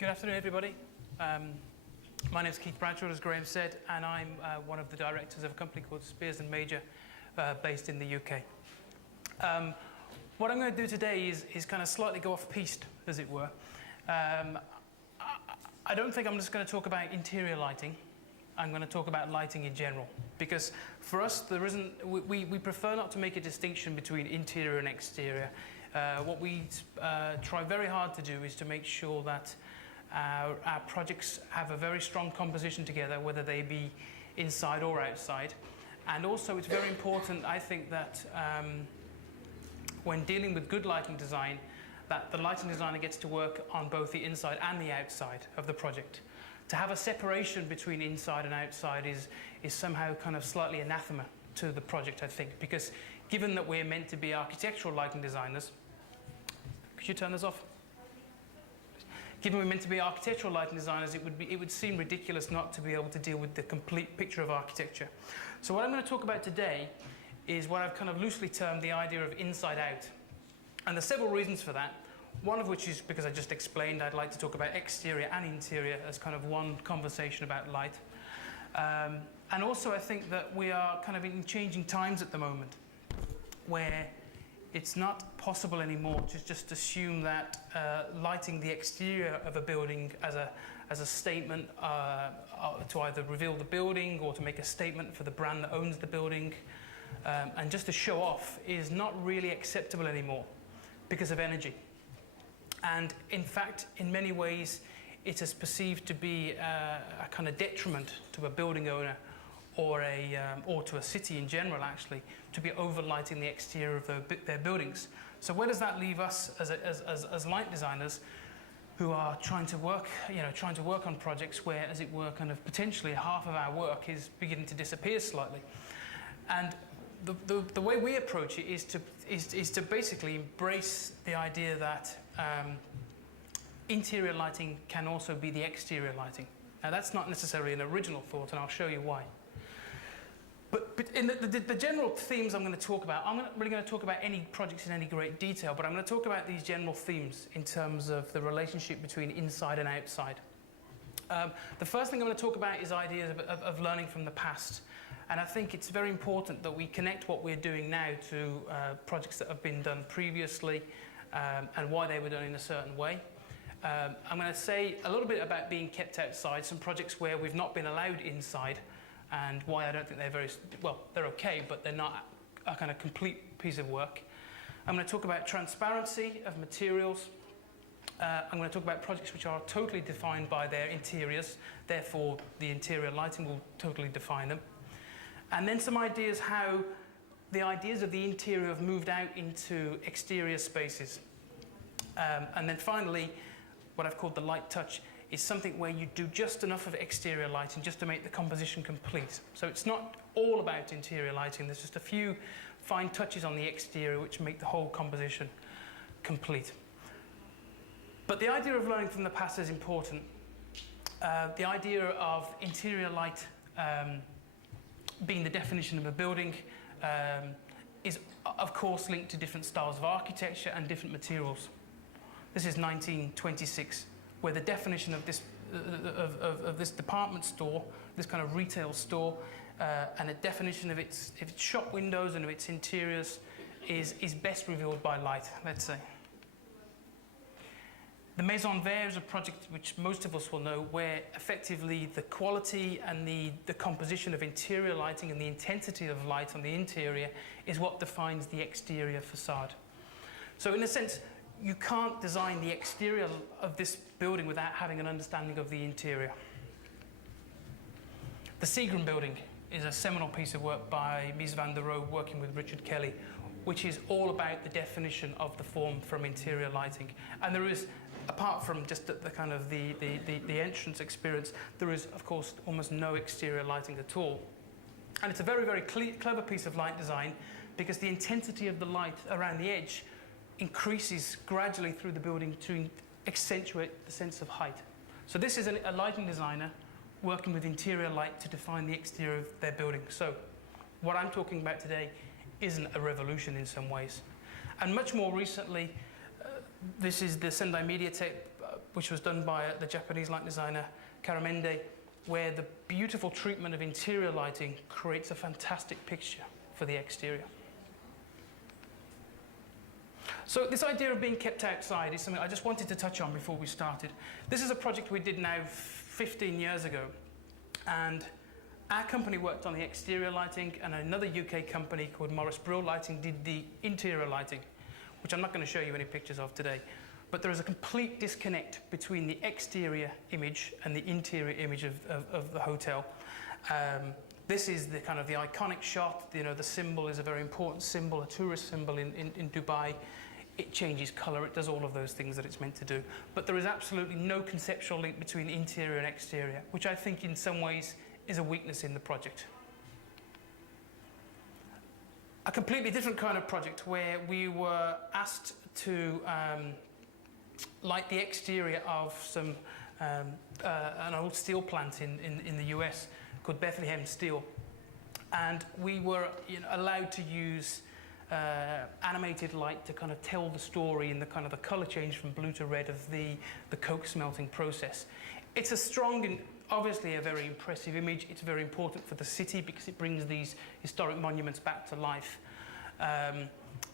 Good afternoon, everybody. My name is Keith Bradshaw, as Graham said, and I'm one of the directors of a company called Spears & Major, based in the UK. What I'm going to do today is kind of slightly go off-piste, as it were. I don't think I'm just going to talk about interior lighting. I'm going to talk about lighting in general, because for us, we prefer not to make a distinction between interior and exterior. What we try very hard to do is to make sure that our projects have a very strong composition together, whether they be inside or outside. And also it's very important, I think, that when dealing with good lighting design, that the lighting designer gets to work on both the inside and the outside of the project. To have a separation between inside and outside is somehow kind of slightly anathema to the project, I think, because given that we're meant to be architectural lighting designers, could you turn this off? Given we're meant to be architectural lighting designers, it would seem ridiculous not to be able to deal with the complete picture of architecture. So what I'm going to talk about today is what I've kind of loosely termed the idea of inside out. And there's several reasons for that. One of which is because I just explained I'd like to talk about exterior and interior as kind of one conversation about light. And also I think that we are kind of in changing times at the moment, where it's not possible anymore to just assume that lighting the exterior of a building as a statement to either reveal the building or to make a statement for the brand that owns the building and just to show off is not really acceptable anymore because of energy. And in fact, in many ways, it is perceived to be a kind of detriment to a building owner or to a city in general, actually, to be overlighting the exterior of their buildings. So where does that leave us as light designers who are trying to work on projects where, as it were, kind of potentially half of our work is beginning to disappear slightly? And the way we approach it is to basically embrace the idea that interior lighting can also be the exterior lighting. Now that's not necessarily an original thought, and I'll show you why. But in the general themes I'm going to talk about, I'm not really going to talk about any projects in any great detail, but I'm going to talk about these general themes in terms of the relationship between inside and outside. The first thing I'm going to talk about is ideas of learning from the past. And I think it's very important that we connect what we're doing now to projects that have been done previously and why they were done in a certain way. I'm going to say a little bit about being kept outside, some projects where we've not been allowed inside, and why I don't think they're okay, but they're not a kind of complete piece of work. I'm going to talk about transparency of materials. I'm going to talk about projects which are totally defined by their interiors, therefore the interior lighting will totally define them. And then some ideas how the ideas of the interior have moved out into exterior spaces. And then finally, what I've called the light touch is something where you do just enough of exterior lighting just to make the composition complete. So it's not all about interior lighting, there's just a few fine touches on the exterior which make the whole composition complete. But the idea of learning from the past is important. The idea of interior light being the definition of a building is of course linked to different styles of architecture and different materials. This is 1926, where the definition of this department store, this kind of retail store, and a definition of its shop windows and of its interiors is best revealed by light, let's say. The Maison Vert is a project which most of us will know, where effectively the quality and the composition of interior lighting and the intensity of light on the interior is what defines the exterior facade. So in a sense, you can't design the exterior of this building without having an understanding of the interior. The Seagram Building is a seminal piece of work by Mies van der Rohe working with Richard Kelly, which is all about the definition of the form from interior lighting. And there is, apart from just the kind of the entrance experience, there is of course almost no exterior lighting at all. And it's a very, very clever piece of light design, because the intensity of the light around the edge increases gradually through the building to accentuate the sense of height. So this is a lighting designer working with interior light to define the exterior of their building. So what I'm talking about today isn't a revolution in some ways. And much more recently, this is the Sendai Mediatek which was done by the Japanese light designer Karamende, where the beautiful treatment of interior lighting creates a fantastic picture for the exterior. So this idea of being kept outside is something I just wanted to touch on before we started. This is a project we did now 15 years ago, and our company worked on the exterior lighting, and another UK company called Morris Brill Lighting did the interior lighting, which I'm not going to show you any pictures of today. But there is a complete disconnect between the exterior image and the interior image of the hotel. This is the kind of the iconic shot. You know, the symbol is a very important symbol, a tourist symbol in Dubai. It changes colour, it does all of those things that it's meant to do. But there is absolutely no conceptual link between interior and exterior, which I think in some ways is a weakness in the project. A completely different kind of project where we were asked to light the exterior of some an old steel plant in the US called Bethlehem Steel, and we were allowed to use animated light to kind of tell the story and the kind of the color change from blue to red of the coke smelting process. It's a strong and obviously a very impressive image. It's very important for the city because it brings these historic monuments back to life.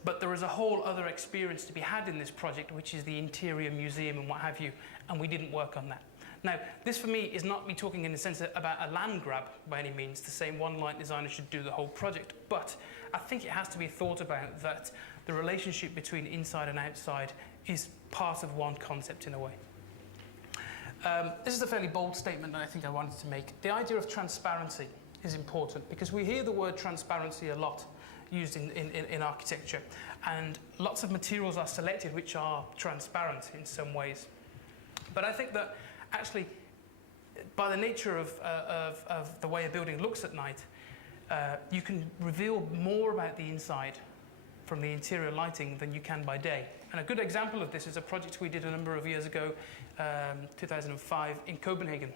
But there is a whole other experience to be had in this project, which is the interior museum and what have you, and we didn't work on that. Now, this for me is not me talking in the sense about a land grab by any means, to say one light designer should do the whole project, but I think it has to be thought about that the relationship between inside and outside is part of one concept in a way. This is a fairly bold statement that I think I wanted to make. The idea of transparency is important because we hear the word transparency a lot used in architecture, and lots of materials are selected which are transparent in some ways. But I think that actually, by the nature of the way a building looks at night, you can reveal more about the inside from the interior lighting than you can by day. And a good example of this is a project we did a number of years ago, 2005, in Copenhagen.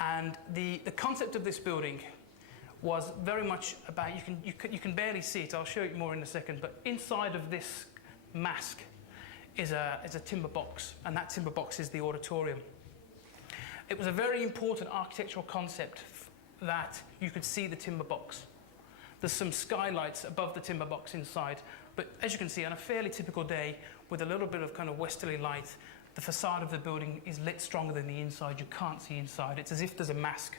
And the concept of this building was very much about, you can barely see it, I'll show you more in a second, but inside of this mask is a timber box, and that timber box is the auditorium. It was a very important architectural concept that you could see the timber box. There's some skylights above the timber box inside, but as you can see, on a fairly typical day, with a little bit of kind of westerly light, the facade of the building is lit stronger than the inside. You can't see inside. It's as if there's a mask.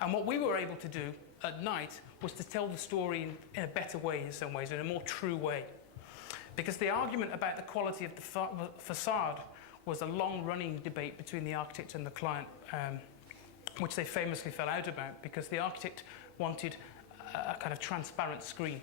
And what we were able to do at night was to tell the story in a better way in some ways, in a more true way. Because the argument about the quality of the facade was a long-running debate between the architect and the client, which they famously fell out about because the architect wanted a kind of transparent screen.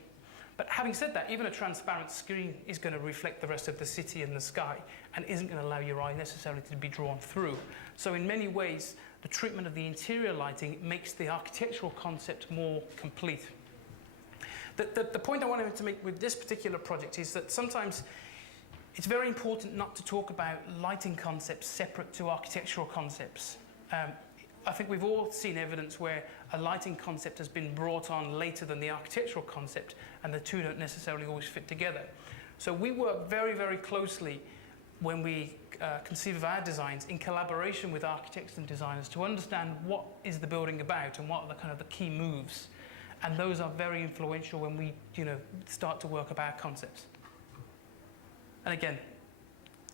But having said that, even a transparent screen is going to reflect the rest of the city and the sky and isn't going to allow your eye necessarily to be drawn through. So in many ways, the treatment of the interior lighting makes the architectural concept more complete. The point I wanted to make with this particular project is that sometimes it's very important not to talk about lighting concepts separate to architectural concepts. I think we've all seen evidence where a lighting concept has been brought on later than the architectural concept, and the two don't necessarily always fit together. So we work very, very closely when we conceive of our designs in collaboration with architects and designers to understand what is the building about and what are the kind of the key moves. And those are very influential when we, start to work about concepts. And again,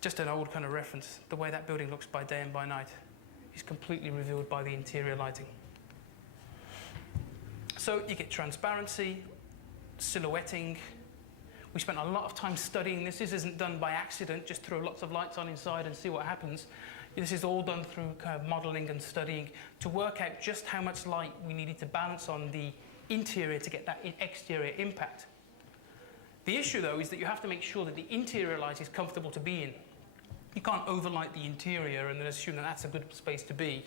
just an old kind of reference, the way that building looks by day and by night is completely revealed by the interior lighting. So you get transparency, silhouetting. We spent a lot of time studying this. This isn't done by accident, just throw lots of lights on inside and see what happens. This is all done through kind of modeling and studying to work out just how much light we needed to balance on the interior to get that exterior impact. The issue, though, is that you have to make sure that the interior light is comfortable to be in. You can't overlight the interior and then assume that that's a good space to be,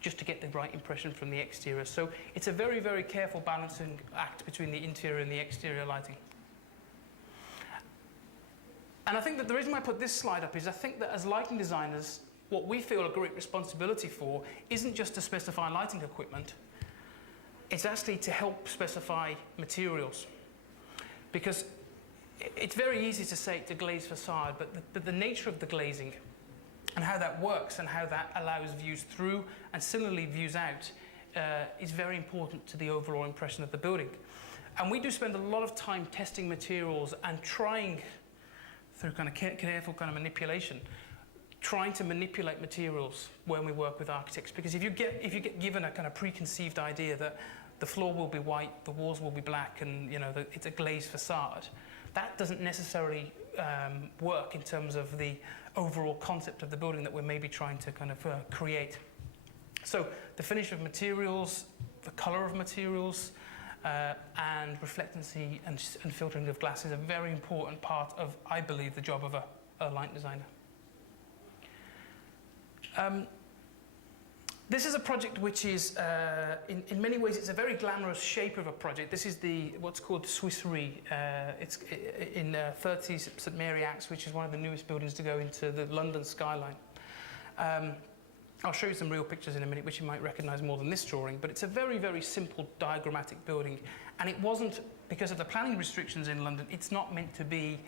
just to get the right impression from the exterior. So it's a very, very careful balancing act between the interior and the exterior lighting. And I think that the reason why I put this slide up is I think that as lighting designers, what we feel a great responsibility for isn't just to specify lighting equipment, it's actually to help specify materials. Because it's very easy to say it's a glazed facade, but the nature of the glazing and how that works and how that allows views through and similarly views out is very important to the overall impression of the building. And we do spend a lot of time testing materials and trying, through kind of careful kind of manipulation, trying to manipulate materials when we work with architects. Because if you get given a kind of preconceived idea that the floor will be white, the walls will be black, and it's a glazed facade, that doesn't necessarily work in terms of the overall concept of the building that we're maybe trying to kind of create. So the finish of materials, the color of materials, and reflectancy and filtering of glass is a very important part of, I believe, the job of a light designer. This is a project which is, in many ways, it's a very glamorous shape of a project. This is what's called Swiss Re. It's in 30 St Mary Axe, which is one of the newest buildings to go into the London skyline. I'll show you some real pictures in a minute, which you might recognise more than this drawing, but it's a very, very simple diagrammatic building. And it wasn't, because of the planning restrictions in London, it's not meant to be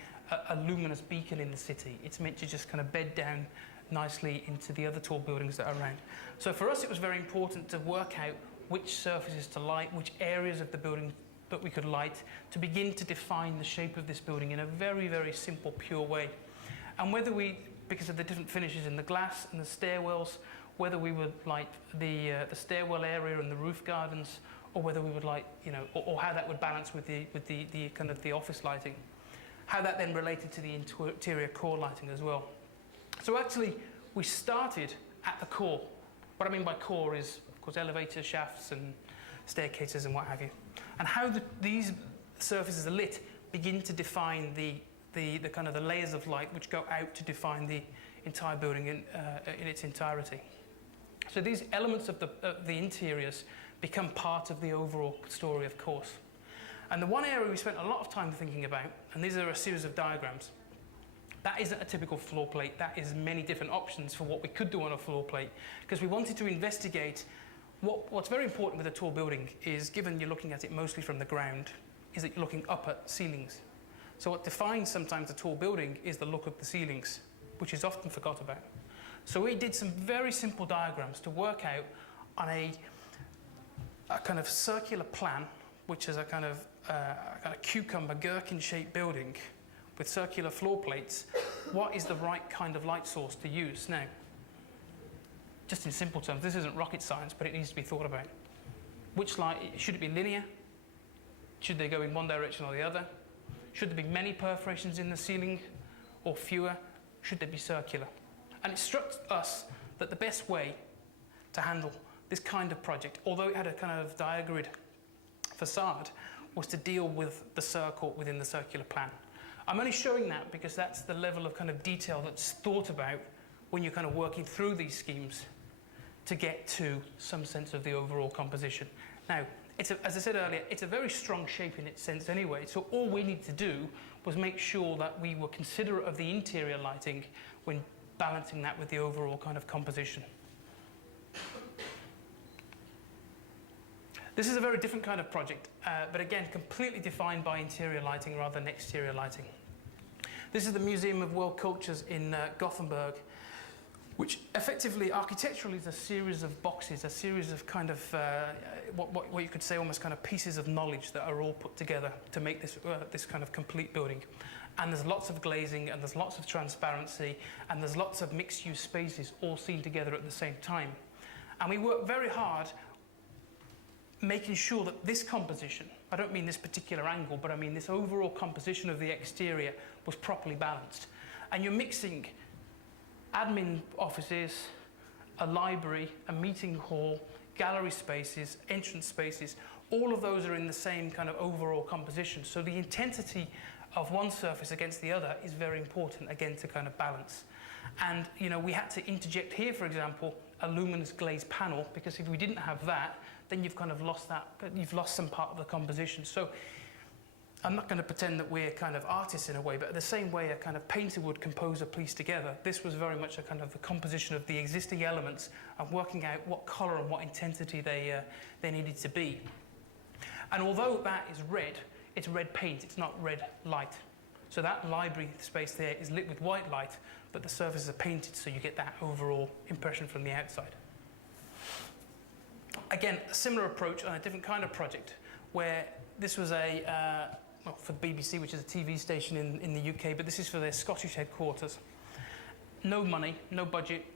a luminous beacon in the city. It's meant to just kind of bed down nicely into the other tall buildings that are around. So for us, it was very important to work out which surfaces to light, which areas of the building that we could light, to begin to define the shape of this building in a very, very simple, pure way. And whether we, because of the different finishes in the glass and the stairwells, whether we would light the stairwell area and the roof gardens, or whether we would light, or how that would balance with the kind of the office lighting, how that then related to the interior core lighting as well. So actually, we started at the core. What I mean by core is, of course, elevators, shafts, and staircases, and what have you. And how these surfaces are lit begin to define the kind of the layers of light which go out to define the entire building in its entirety. So these elements of the interiors become part of the overall story, of course. And the one area we spent a lot of time thinking about, and these are a series of diagrams, that isn't a typical floor plate. That is many different options for what we could do on a floor plate, because we wanted to investigate what's very important with a tall building is, given you're looking at it mostly from the ground, is that you're looking up at ceilings. So what defines sometimes a tall building is the look of the ceilings, which is often forgot about. So we did some very simple diagrams to work out on a kind of circular plan, which is a kind of cucumber, gherkin-shaped building with circular floor plates. What is the right kind of light source to use? Now, just in simple terms, this isn't rocket science, but it needs to be thought about. Which light, should it be linear? Should they go in one direction or the other? Should there be many perforations in the ceiling or fewer? Should they be circular? And it struck us that the best way to handle this kind of project, although it had a kind of diagrid facade, was to deal with the circle within the circular plan. I'm only showing that because that's the level of kind of detail that's thought about when you're kind of working through these schemes to get to some sense of the overall composition. Now, as I said earlier, it's a very strong shape in its sense anyway, so all we need to do was make sure that we were considerate of the interior lighting when balancing that with the overall kind of composition. This is a very different kind of project, but again, completely defined by interior lighting rather than exterior lighting. This is the Museum of World Cultures in Gothenburg, which effectively, architecturally, is a series of boxes, a series of kind of, what you could say almost kind of pieces of knowledge that are all put together to make this kind of complete building. And there's lots of glazing, and there's lots of transparency, and there's lots of mixed-use spaces all seen together at the same time. And we work very hard making sure that this composition, I don't mean this particular angle, but I mean this overall composition of the exterior was properly balanced. And you're mixing admin offices, a library, a meeting hall, gallery spaces, entrance spaces, all of those are in the same kind of overall composition. So the intensity of one surface against the other is very important, again, to kind of balance. And, we had to interject here, for example, a luminous glazed panel, because if we didn't have that, then you've kind of lost that, you've lost some part of the composition. So I'm not going to pretend that we're kind of artists in a way, but the same way a kind of painter would compose a piece together, this was very much a kind of the composition of the existing elements and working out what colour and what intensity they needed to be. And although that is red, it's red paint, it's not red light. So that library space there is lit with white light, but the surfaces are painted, so you get that overall impression from the outside. Again, a similar approach on a different kind of project, where this was for the BBC, which is a TV station in the UK, but this is for their Scottish headquarters. No money, no budget,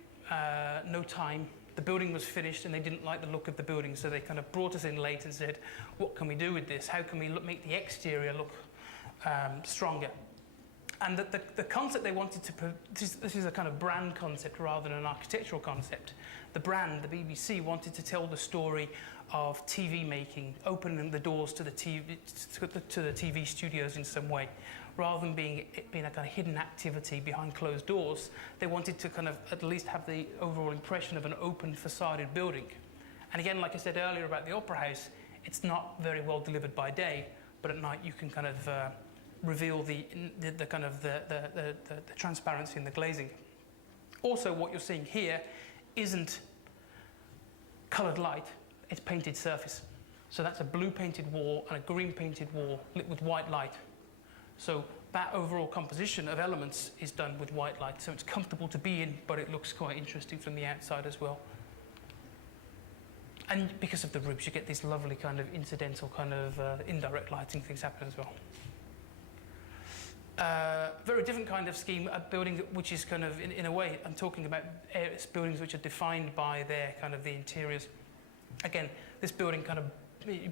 no time. The building was finished and they didn't like the look of the building, so they kind of brought us in late and said, what can we do with this? How can we make the exterior look stronger? And the concept they wanted to put, this is a kind of brand concept rather than an architectural concept. The brand, the BBC, wanted to tell the story of TV making, opening the doors to the TV studios in some way. Rather than it being a kind of hidden activity behind closed doors, they wanted to kind of at least have the overall impression of an open facaded building. And again, like I said earlier about the Opera House, it's not very well delivered by day, but at night you can kind of reveal the transparency and the glazing. Also, what you're seeing here isn't coloured light, it's painted surface. So that's a blue painted wall and a green painted wall lit with white light. So that overall composition of elements is done with white light, so it's comfortable to be in, but it looks quite interesting from the outside as well. And because of the ribs, you get these lovely kind of incidental kind of indirect lighting things happen as well. Very different kind of scheme, a building which is kind of, in a way, I'm talking about buildings which are defined by their kind of the interiors. Again, this building kind of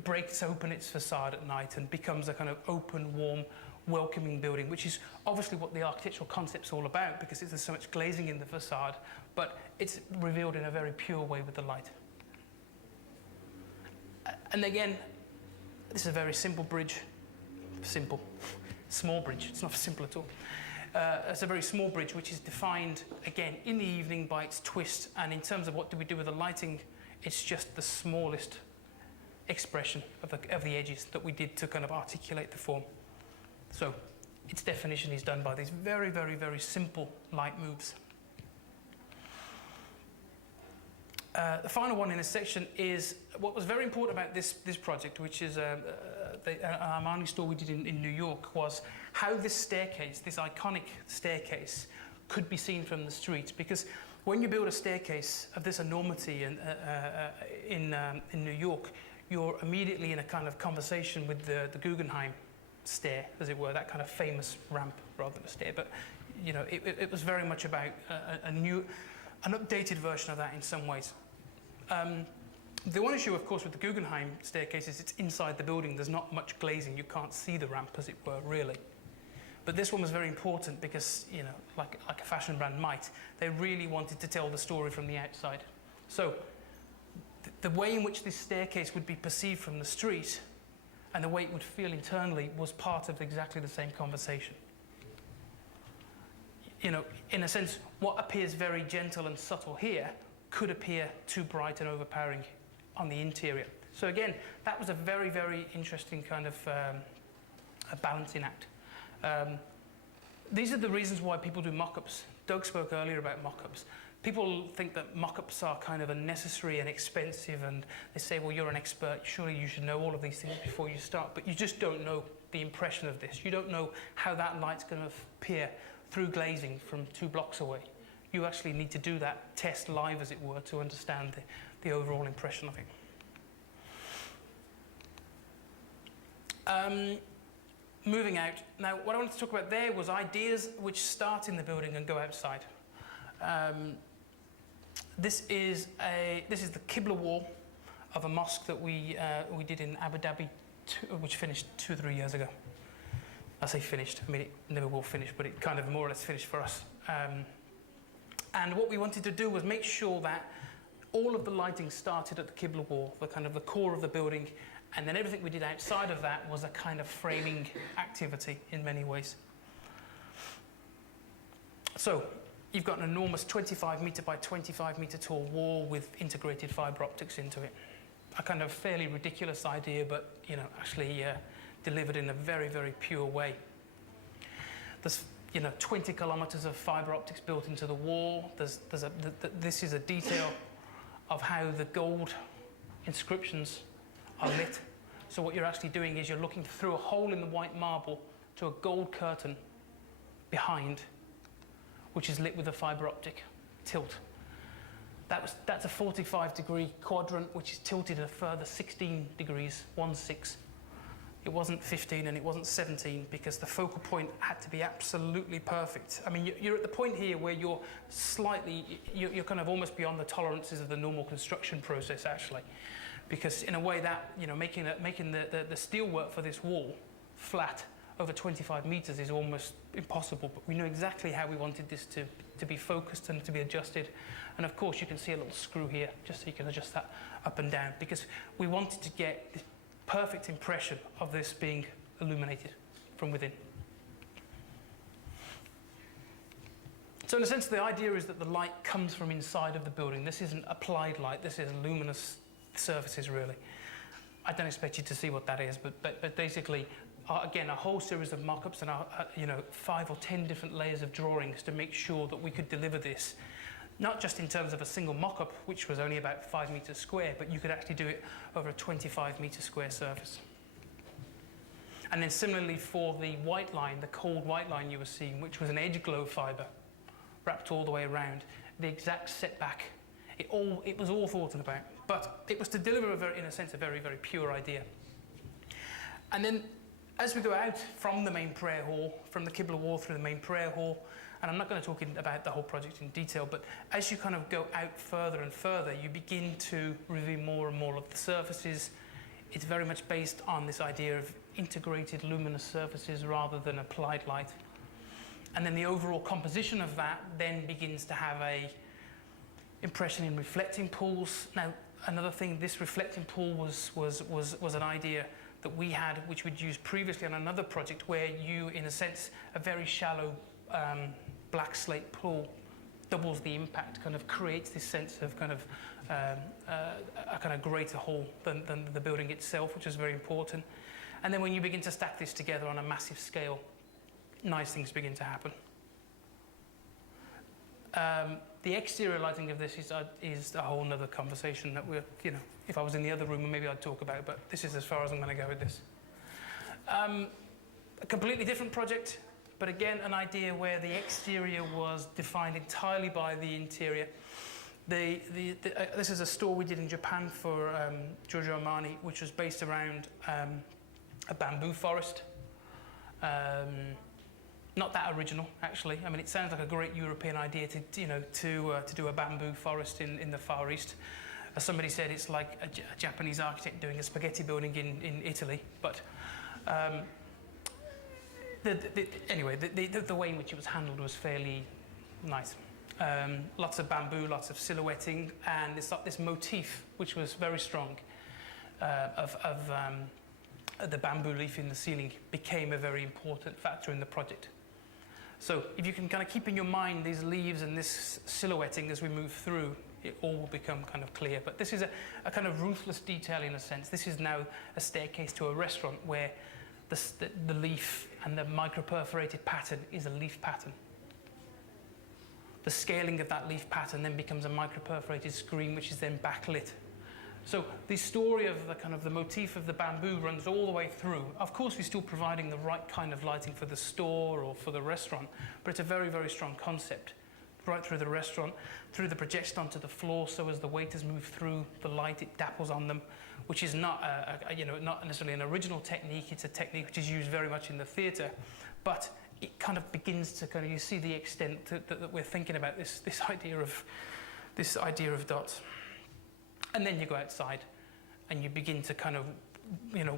breaks open its facade at night and becomes a kind of open, warm, welcoming building, which is obviously what the architectural concept's all about, because there's so much glazing in the facade, but it's revealed in a very pure way with the light. And again, this is a very simple bridge. Simple. Small bridge. It's not simple at all. It's a very small bridge which is defined, again, in the evening by its twist, and in terms of what do we do with the lighting, it's just the smallest expression of the edges that we did to kind of articulate the form. So its definition is done by these very, very, very simple light moves. The final one in this section is what was very important about this project, which is an Armani store we did in New York, was how this staircase, this iconic staircase, could be seen from the street. Because when you build a staircase of this enormity in New York, you're immediately in a kind of conversation with the Guggenheim stair, as it were, that kind of famous ramp rather than a stair. But you know, it was very much about an updated version of that in some ways. The one issue, of course, with the Guggenheim staircase is it's inside the building. There's not much glazing. You can't see the ramp, as it were, really. But this one was very important because, you know, like a fashion brand might, they really wanted to tell the story from the outside. So the way in which this staircase would be perceived from the street and the way it would feel internally was part of exactly the same conversation. You know, in a sense, what appears very gentle and subtle here could appear too bright and overpowering on the interior. So again, that was a very, very interesting kind of a balancing act. These are the reasons why people do mock-ups. Doug spoke earlier about mock-ups. People think that mock-ups are kind of unnecessary and expensive, and they say, well, you're an expert, surely you should know all of these things before you start, but you just don't know the impression of this. You don't know how that light's going to appear through glazing from 2 blocks away. You actually need to do that test live, as it were, to understand the overall impression of it. Moving out. Now, what I wanted to talk about there was ideas which start in the building and go outside. This is the Qibla wall of a mosque that we did in Abu Dhabi, which finished 2 or 3 years ago. I say finished, I mean it never will finish, but it kind of more or less finished for us. And what we wanted to do was make sure that all of the lighting started at the Qibla wall, the kind of the core of the building, and then everything we did outside of that was a kind of framing activity in many ways. So you've got an enormous 25 metre by 25 metre tall wall with integrated fibre optics into it. A kind of fairly ridiculous idea, but you know, actually delivered in a very, very pure way. There's 20 kilometres of fibre optics built into the wall. This is a detail of how the gold inscriptions are lit. So what you're actually doing is you're looking through a hole in the white marble to a gold curtain behind, which is lit with a fibre optic tilt. That's a 45-degree quadrant, which is tilted a further 16 degrees, 1/6. It wasn't 15 and it wasn't 17 because the focal point had to be absolutely perfect. I mean, you're at the point here where you're kind of almost beyond the tolerances of the normal construction process, actually, because in a way that, you know, making the steel work for this wall flat over 25 meters is almost impossible. But we know exactly how we wanted this to be focused and to be adjusted. And of course, you can see a little screw here, just so you can adjust that up and down, because we wanted to get the perfect impression of this being illuminated from within. So in a sense, the idea is that the light comes from inside of the building. This isn't applied light, this is luminous surfaces, really. I don't expect you to see what that is, but basically, again, a whole series of mock-ups and 5 or 10 different layers of drawings to make sure that we could deliver this, not just in terms of a single mock-up, which was only about 5 meters square, but you could actually do it over a 25-meter square surface. And then similarly for the white line, the cold white line you were seeing, which was an edge glow fibre wrapped all the way around, the exact setback, it was all thought about. But it was to deliver, in a sense, a very, very pure idea. And then as we go out from the main prayer hall, from the Qibla wall through the main prayer hall, and I'm not going to talk about the whole project in detail, but as you kind of go out further and further, you begin to reveal more and more of the surfaces. It's very much based on this idea of integrated luminous surfaces rather than applied light. And then the overall composition of that then begins to have a impression in reflecting pools. Now, another thing, this reflecting pool was an idea that we had, which we'd used previously on another project, where you, in a sense, a very shallow black slate pool doubles the impact, kind of creates this sense of kind of a kind of greater hole than the building itself, which is very important. And then when you begin to stack this together on a massive scale, nice things begin to happen. The exterior lighting of this is a whole nother conversation that we're, you know, if I was in the other room, maybe I'd talk about, but this is as far as I'm going to go with this. A completely different project, but again, an idea where the exterior was defined entirely by the interior. This is a store we did in Japan for Giorgio Armani, which was based around a bamboo forest. Not that original, actually. I mean, it sounds like a great European idea to do a bamboo forest in the Far East. As somebody said, it's like a Japanese architect doing a spaghetti building in Italy. But anyway, the way in which it was handled was fairly nice. Lots of bamboo, lots of silhouetting, and this motif, which was very strong, of the bamboo leaf in the ceiling, became a very important factor in the project. So if you can kind of keep in your mind these leaves and this silhouetting as we move through, it all will become kind of clear. But this is a kind of ruthless detail in a sense. This is now a staircase to a restaurant where the leaf and the micro-perforated pattern is a leaf pattern. The scaling of that leaf pattern then becomes a micro-perforated screen, which is then backlit. So the story of the motif of the bamboo runs all the way through. Of course, we're still providing the right kind of lighting for the store or for the restaurant, but it's a very, very strong concept. Right through the restaurant, through the projection onto the floor, so as the waiters move through the light, it dapples on them, which is not not necessarily an original technique. It's a technique which is used very much in the theatre, but it kind of begins to you see the extent that we're thinking about this idea of dots. And then you go outside and you begin to kind of,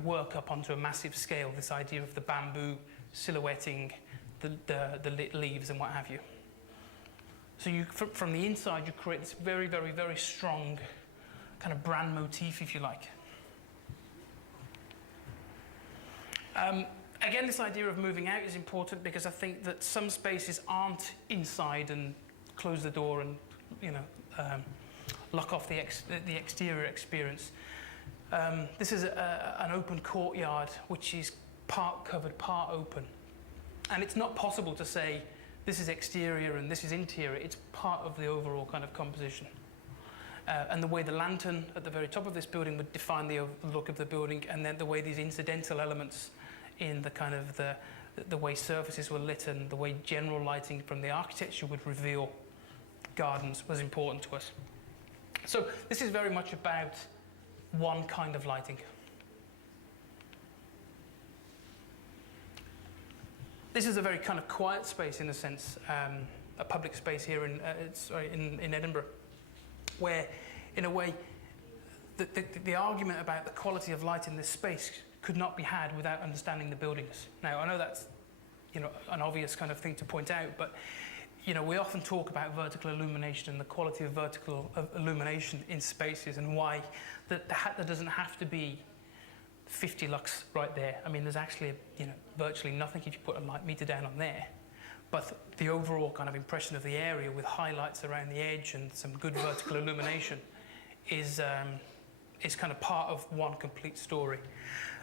work up onto a massive scale this idea of the bamboo silhouetting the lit leaves and what have you. So from the inside, you create this very, very, very strong kind of brand motif, if you like. Again, this idea of moving out is important because I think that some spaces aren't inside and close the door and, lock off the exterior experience. This is an open courtyard which is part covered, part open. And it's not possible to say this is exterior and this is interior. It's part of the overall kind of composition. And the way the lantern at the very top of this building would define the look of the building, and then the way these incidental elements in the kind of the the way surfaces were lit and the way general lighting from the architecture would reveal gardens was important to us. So this is very much about one kind of lighting. This is a very kind of quiet space in a sense, a public space here in Edinburgh, where in a way the argument about the quality of light in this space could not be had without understanding the buildings. Now, I know that's, you know, an obvious kind of thing to point out, but, you know, we often talk about vertical illumination and the quality of vertical illumination in spaces and why there doesn't have to be 50 lux right there. I mean, there's actually, you know, virtually nothing if you put a light meter down on there. But the overall kind of impression of the area with highlights around the edge and some good vertical illumination is kind of part of one complete story.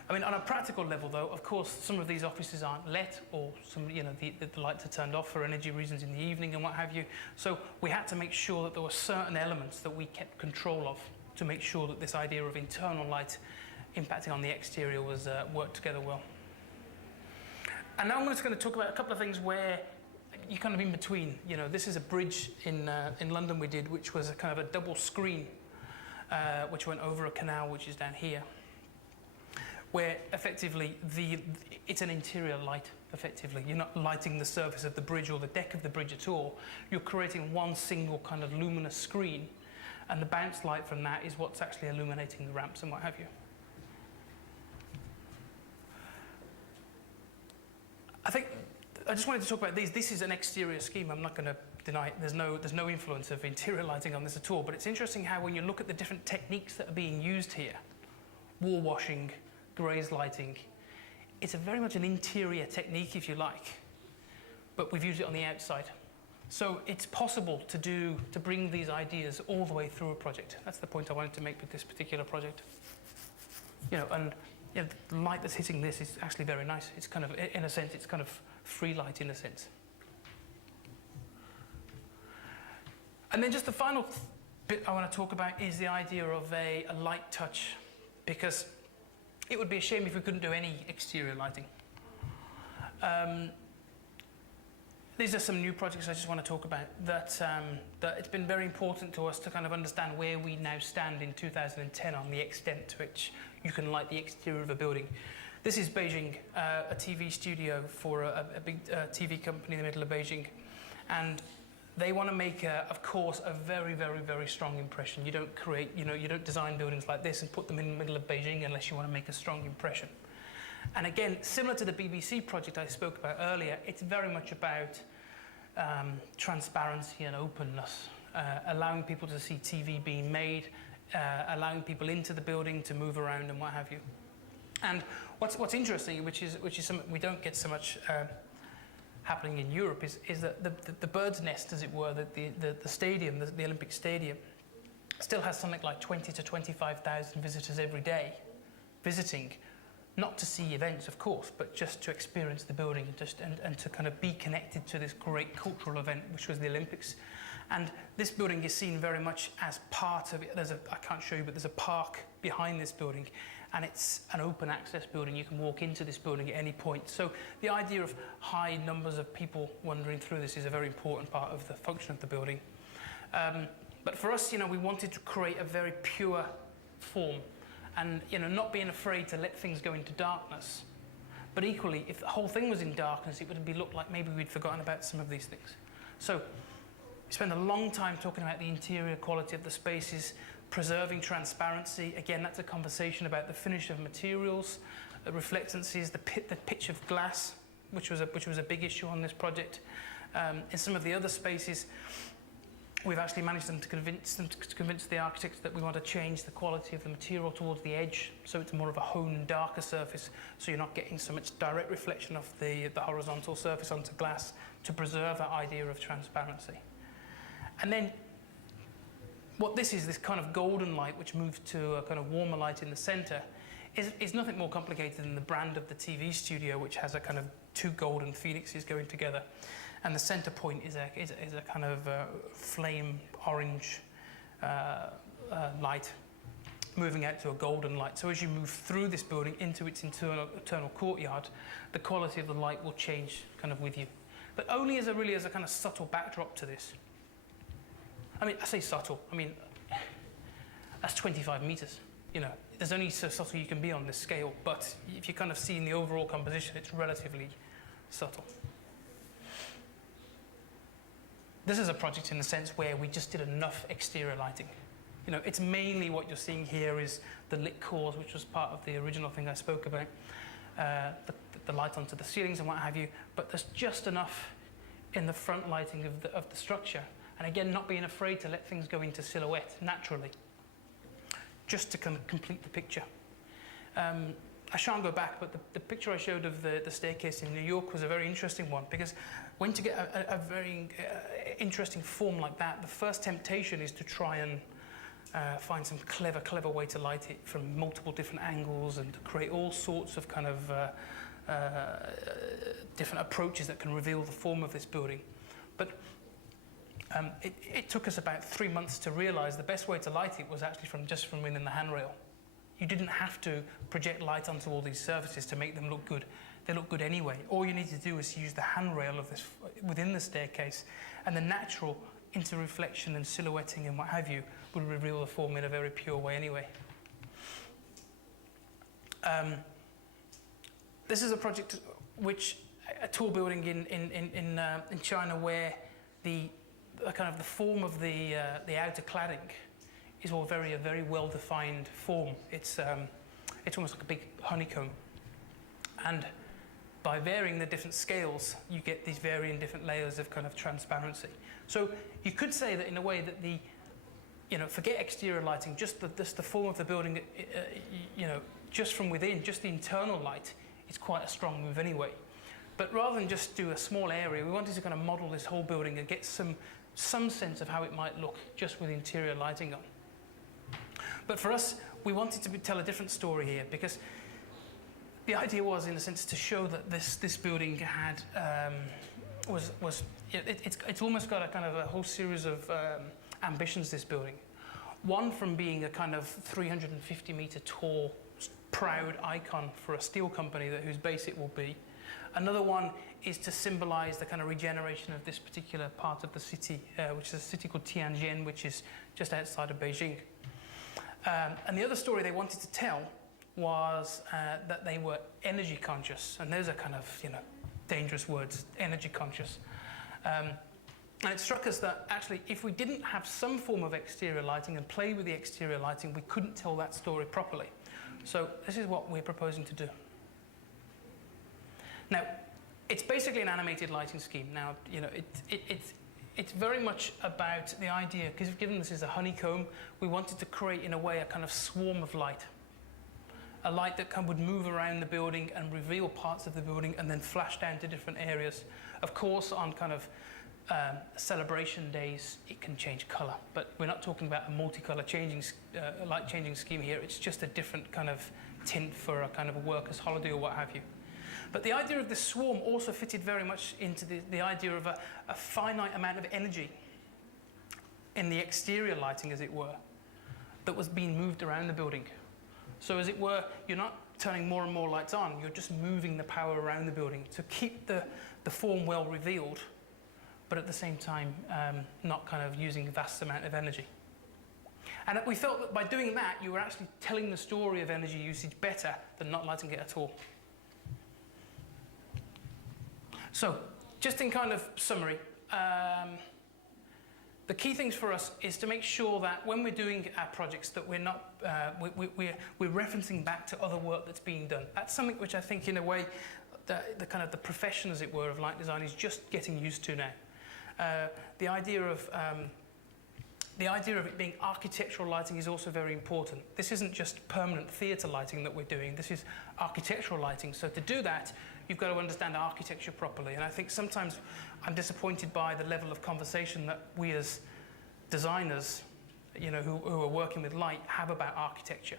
I mean, on a practical level, though, of course, some of these offices aren't lit, or some, you know, the lights are turned off for energy reasons in the evening and what have you. So we had to make sure that there were certain elements that we kept control of to make sure that this idea of internal light impacting on the exterior was worked together well. And now I'm just going to talk about a couple of things where you're kind of in between. You know, this is a bridge in London we did, which was a kind of a double screen, which went over a canal, which is down here, where effectively it's an interior light, effectively. You're not lighting the surface of the bridge or the deck of the bridge at all. You're creating one single kind of luminous screen, and the bounce light from that is what's actually illuminating the ramps and what have you. I think I just wanted to talk about these. This is an exterior scheme. I'm not going to deny it. There's no influence of interior lighting on this at all. But it's interesting how when you look at the different techniques that are being used here, wall washing, graze lighting, it's very much an interior technique, if you like. But we've used it on the outside. So it's possible to bring these ideas all the way through a project. That's the point I wanted to make with this particular project. You know, and you know, the light that's hitting this is actually very nice. It's kind of, in a sense, it's kind of free light in a sense. And then just the final bit I want to talk about is the idea of a light touch, because it would be a shame if we couldn't do any exterior lighting. These are some new projects I just want to talk about that it's been very important to us to kind of understand where we now stand in 2010 on the extent to which you can light the exterior of a building. This is Beijing, a TV studio for a big TV company in the middle of Beijing. And they want to make, of course, a very, very, very strong impression. You don't create, you know, you don't design buildings like this and put them in the middle of Beijing unless you want to make a strong impression. And again, similar to the BBC project I spoke about earlier, it's very much about transparency and openness, allowing people to see TV being made, allowing people into the building to move around and what have you. And what's interesting, which is something we don't get so much happening in Europe, is that the bird's nest, as it were, the stadium, the Olympic Stadium, still has something like 20 to 25,000 visitors every day visiting, not to see events, of course, but just to experience the building and to kind of be connected to this great cultural event, which was the Olympics. And this building is seen very much as part of it. I can't show you, but there's a park behind this building, and it's an open access building. You can walk into this building at any point. So the idea of high numbers of people wandering through this is a very important part of the function of the building. But for us, you know, we wanted to create a very pure form, and, you know, not being afraid to let things go into darkness. But equally, if the whole thing was in darkness, it would look like maybe we'd forgotten about some of these things. So we spent a long time talking about the interior quality of the spaces, preserving transparency. Again, that's a conversation about the finish of materials, the reflectancies, the pitch of glass, which was a big issue on this project. In some of the other spaces, we've actually managed to convince the architects that we want to change the quality of the material towards the edge, so it's more of a honed, darker surface, so you're not getting so much direct reflection of the horizontal surface onto glass, to preserve that idea of transparency. And then what this is, this kind of golden light, which moves to a kind of warmer light in the center, is nothing more complicated than the brand of the TV studio, which has a kind of two golden phoenixes going together. And the center point is a kind of flame orange light. moving out to a golden light. So as you move through this building into its internal courtyard, the quality of the light will change kind of with you. But only as a kind of subtle backdrop to this. I mean, I say subtle, I mean, that's 25 meters. You know, there's only so subtle you can be on this scale, but if you kind of see in the overall composition, it's relatively subtle. This is a project in the sense where we just did enough exterior lighting. You know, it's mainly what you're seeing here is the lit cores, which was part of the original thing I spoke about, the light onto the ceilings and what have you, but there's just enough in the front lighting of the structure. And again, not being afraid to let things go into silhouette naturally, just to complete the picture. I shan't go back, but the picture I showed of the staircase in New York was a very interesting one, because when to get a very interesting form like that, the first temptation is to try and find some clever way to light it from multiple different angles and to create all sorts of kind of different approaches that can reveal the form of this building. But it took us about 3 months to realize the best way to light it was actually just from within the handrail. You didn't have to project light onto all these surfaces to make them look good. They look good anyway. All you need to do is use the handrail of this within the staircase, and the natural interreflection and silhouetting and what have you will reveal the form in a very pure way anyway. This is a project a tall building in China where the kind of the form of the outer cladding is all a very well-defined form. It's almost like a big honeycomb, and by varying the different scales, you get these varying different layers of kind of transparency. So you could say that in a way that forget exterior lighting, just the form of the building, just from within, just the internal light, is quite a strong move anyway. But rather than just do a small area, we wanted to kind of model this whole building and get some sense of how it might look just with interior lighting on. But for us, we wanted to tell a different story here, because the idea was, in a sense, to show that this building had it's almost got a kind of a whole series of ambitions. This building, one from being a kind of 350-meter tall, proud icon for a steel company whose base it will be. Another one is to symbolize the kind of regeneration of this particular part of the city, which is a city called Tianjin, which is just outside of Beijing. And the other story they wanted to tell was that they were energy conscious, and those are kind of dangerous words, energy conscious. And it struck us that actually, if we didn't have some form of exterior lighting and play with the exterior lighting, we couldn't tell that story properly. So this is what we're proposing to do. Now, it's basically an animated lighting scheme. Now, it's very much about the idea, because given this is a honeycomb, we wanted to create, in a way, a kind of swarm of light. A light that would move around the building and reveal parts of the building and then flash down to different areas. Of course, on kind of celebration days, it can change colour, but we're not talking about a multicolour light changing scheme here. It's just a different kind of tint for a kind of a worker's holiday or what have you. But the idea of the swarm also fitted very much into the idea of a finite amount of energy in the exterior lighting, as it were, that was being moved around the building. So as it were, you're not turning more and more lights on, you're just moving the power around the building to keep the form well revealed, but at the same time not kind of using a vast amount of energy. And we felt that by doing that, you were actually telling the story of energy usage better than not lighting it at all. So, just in kind of summary, the key things for us is to make sure that when we're doing our projects, that we're not we're referencing back to other work that's being done. That's something which I think, in a way, the kind of the profession, as it were, of light design is just getting used to now. The idea of it being architectural lighting is also very important. This isn't just permanent theatre lighting that we're doing. This is architectural lighting. So to do that, you've got to understand architecture properly. And I think sometimes I'm disappointed by the level of conversation that we as designers, who are working with light, have about architecture.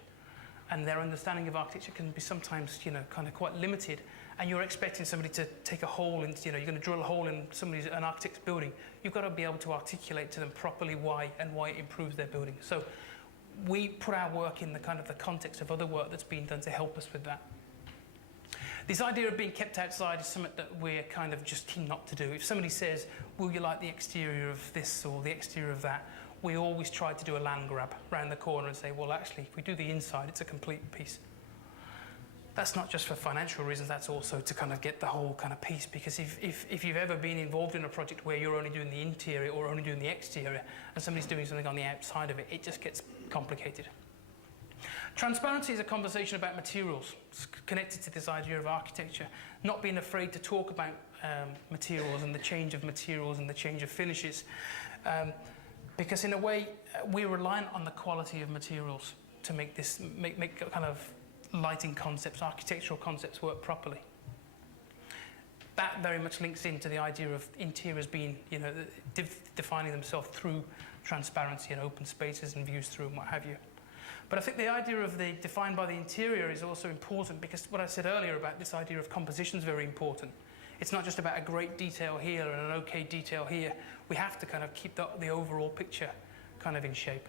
And their understanding of architecture can be sometimes, kind of quite limited. And you're expecting somebody to take a hole in, you're going to drill a hole in an architect's building. You've got to be able to articulate to them properly why it improves their building. So we put our work in the kind of the context of other work that's been done to help us with that. This idea of being kept outside is something that we're kind of just keen not to do. If somebody says, will you like the exterior of this or the exterior of that, we always try to do a land grab around the corner and say, well, actually, if we do the inside, it's a complete piece. That's not just for financial reasons, that's also to kind of get the whole kind of piece, because if you've ever been involved in a project where you're only doing the interior or only doing the exterior and somebody's doing something on the outside of it, it just gets complicated. Transparency is a conversation about materials. It's connected to this idea of architecture, not being afraid to talk about materials and the change of materials and the change of finishes. Because in a way, we're reliant on the quality of materials to make this, make kind of lighting concepts, architectural concepts work properly. That very much links into the idea of interiors being, you know, defining themselves through transparency and open spaces and views through and what have you. But I think the idea of the defined by the interior is also important, because what I said earlier about this idea of composition is very important. It's not just about a great detail here and an okay detail here. We have to kind of keep the overall picture kind of in shape.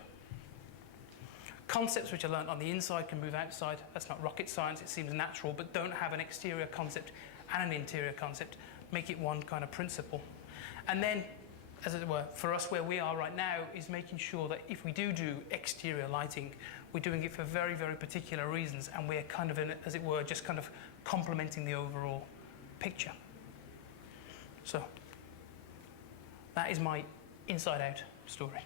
Concepts which are learnt on the inside can move outside. That's not rocket science, it seems natural, but don't have an exterior concept and an interior concept. Make it one kind of principle. And then, as it were, for us where we are right now is making sure that if we do exterior lighting, we're doing it for very, very particular reasons, and we're kind of, as it were, just kind of complementing the overall picture. So, that is my inside out story.